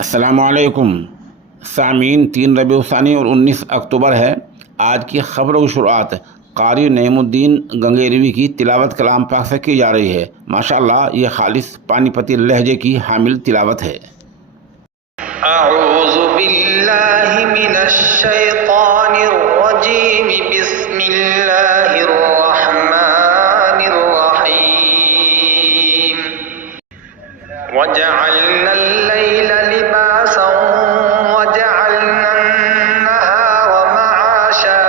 अस्सलामुअलैकुम सामीन। 3 रबीउल सानी और 19 अक्टूबर है। आज की खबरों की शुरुआत कारी नईमुद्दीन गंगेरवी की तिलावत कलाम पाक से की जा रही है। माशाअल्लाह, ये खालिस पानीपती लहजे की हामिल तिलावत है। अऊज़ु बिल्लाहि मिनश शैतानिर रजीम, बिस्मिल्लाहिर रहमानिर रहीम। वजअलनल लैला लिबासन वजअलनन नहारा मआशा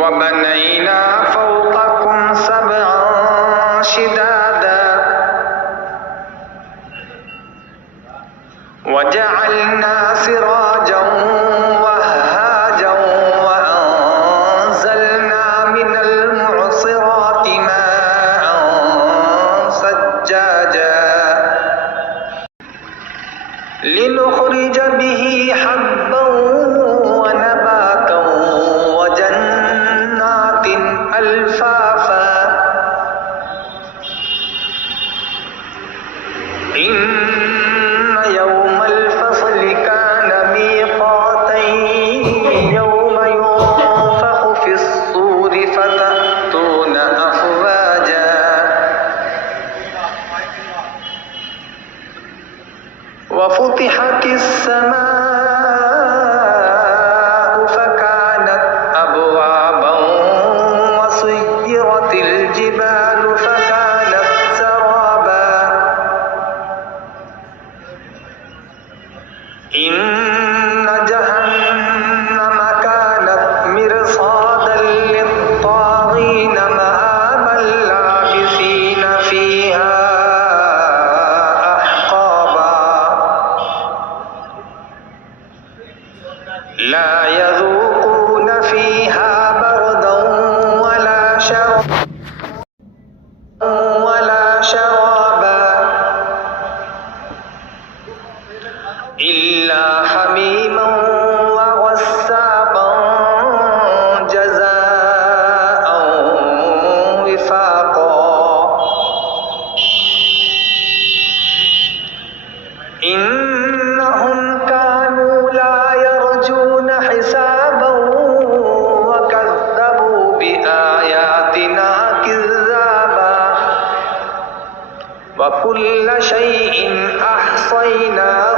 वबनैना फौक़कुम सबअन शिदादा वजअलना सिराजन वहाजन वअंज़लना मिनल मुअसिराति माअन सज्जाजा लिनुख़रिज बिही हब्बन व नबातन व जन्नातिन अल्फ़ाफ़ा इन्ना यौमल फ़स्लि कान मीक़ातन यौम युन्फ़ख़ु फ़िस्सूरि फ़तअतून अफ़वाजा वफ़ुतिहतिस समाअु फ़कानत अबवाबन वसुय्यिरतिल जिबालु फ़कानत सराबा इन्ना जहन्नम कानत मिरसादन लित्ताग़ीन मआबन लाबिसीन फ़ीहा अहक़ाबा ला यज़ूक़ून फ़ीहा बरदन वला शराबा इल्ला हमीमन व गस्साक़न जज़ाअन विफ़ाक़ा इन्नहुम कानू ला यरजून हिसाबन व कज़्ज़बू बिआयातिना किज़्ज़ाबा व कुल्ल शैइन अहसैनाहू